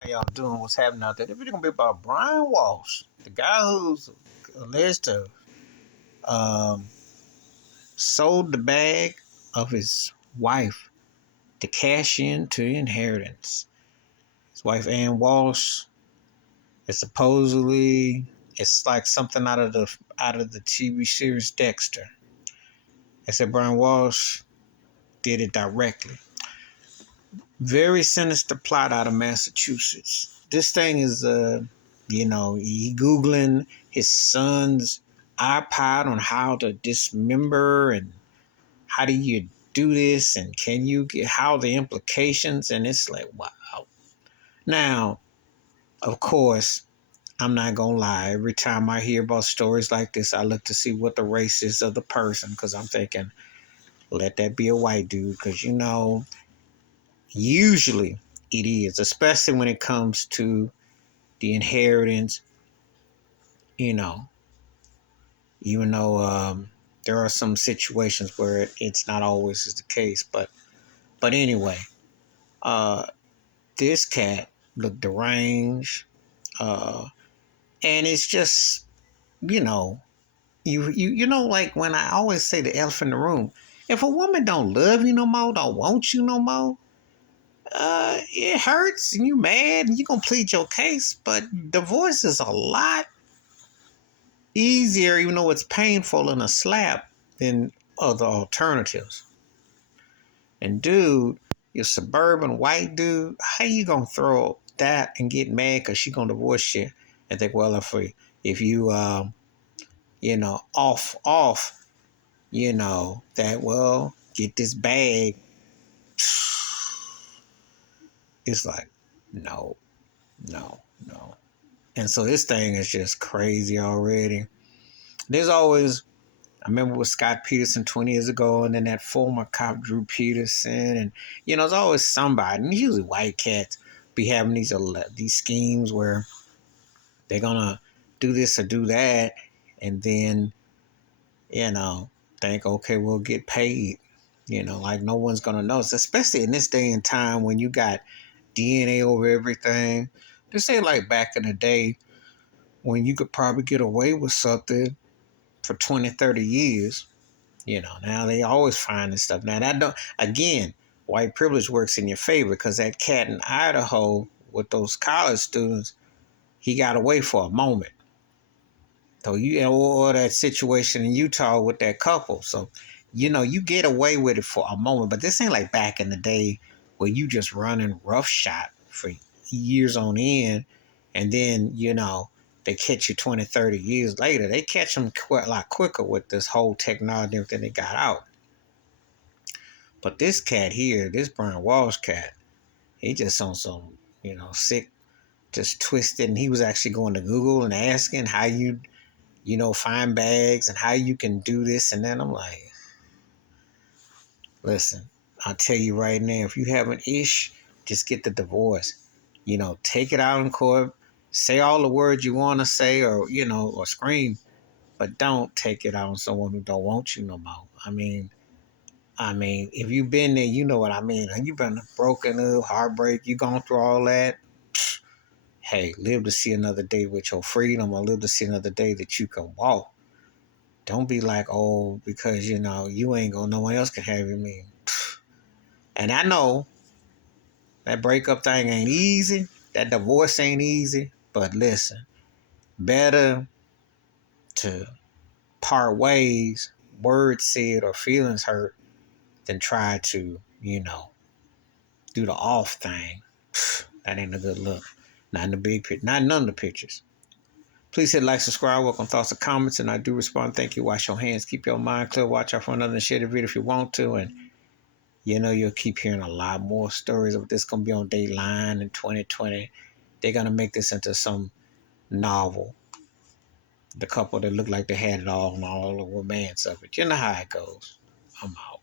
How y'all doing? What's happening out there? This video gonna be about Brian Walsh, the guy who's alleged to um, sold the bag of his wife to cash in to inheritance. His wife Ann Walsh is supposedly it's like something out of the TV series Dexter. They said Brian Walsh did it directly. Very sinister plot out of Massachusetts. This thing is, he Googling his son's iPod on how to dismember and how do you do this and can you get how the implications, and it's like, wow. Now, of course, I'm not gonna lie. Every time I hear about stories like this, I look to see what the race is of the person because I'm thinking, let that be a white dude because usually it is, especially when it comes to the inheritance, you know, even though there are some situations where it's not always is the case. But anyway, uh, this cat looked deranged. Uh, and it's just, you know, like when I always say the elephant in the room, if a woman don't love you no more, don't want you no more, it hurts and you mad and you gonna plead your case, but divorce is a lot easier, even though it's painful in a slap, than other alternatives. And dude, you're suburban white dude, how you gonna throw that and get mad because she gonna divorce you and think, well, if you off, that, well, get this bag. It's like, no, no, no. And so this thing is just crazy already. There's always, I remember with Scott Peterson 20 years ago, and then that former cop Drew Peterson, and it's always somebody, and usually white cats, be having these schemes where they're gonna do this or do that, and then think, okay, we'll get paid. Like no one's gonna notice, especially in this day and time when you got DNA over everything. They say like back in the day when you could probably get away with something for 20, 30 years. Now they always find this stuff. Now that don't, again, white privilege works in your favor because that cat in Idaho with those college students, he got away for a moment. So or that situation in Utah with that couple. So, you get away with it for a moment, but this ain't like back in the day where you just running roughshod for years on end. And then, they catch you 20, 30 years later. They catch them a lot quicker with this whole technology and everything they got out. But this cat here, this Brian Walsh cat, he just on some, sick, just twisted. And he was actually going to Google and asking how you find bags and how you can do this. And then I'm like, listen, I'll tell you right now, if you have an ish, just get the divorce. Take it out in court, say all the words you want to say or scream, but don't take it out on someone who don't want you no more. I mean, if you've been there, you know what I mean. You've been broken up, heartbreak, you gone through all that. Hey, live to see another day with your freedom, or live to see another day that you can walk. Don't be like, oh, because you ain't gonna, no one else can have you. And I know that breakup thing ain't easy, that divorce ain't easy, but listen, better to part ways, words said or feelings hurt, than try to, do the off thing. That ain't a good look. Not in the big picture, not in none of the pictures. Please hit like, subscribe, welcome thoughts and comments, and I do respond. Thank you. Wash your hands, keep your mind clear, watch out for another, and share the video if you want to. And you'll keep hearing a lot more stories of this. Gonna be on Dateline in 2020. They're gonna make this into some novel. The couple that looked like they had it all and all the romance of it. You know how it goes. I'm out.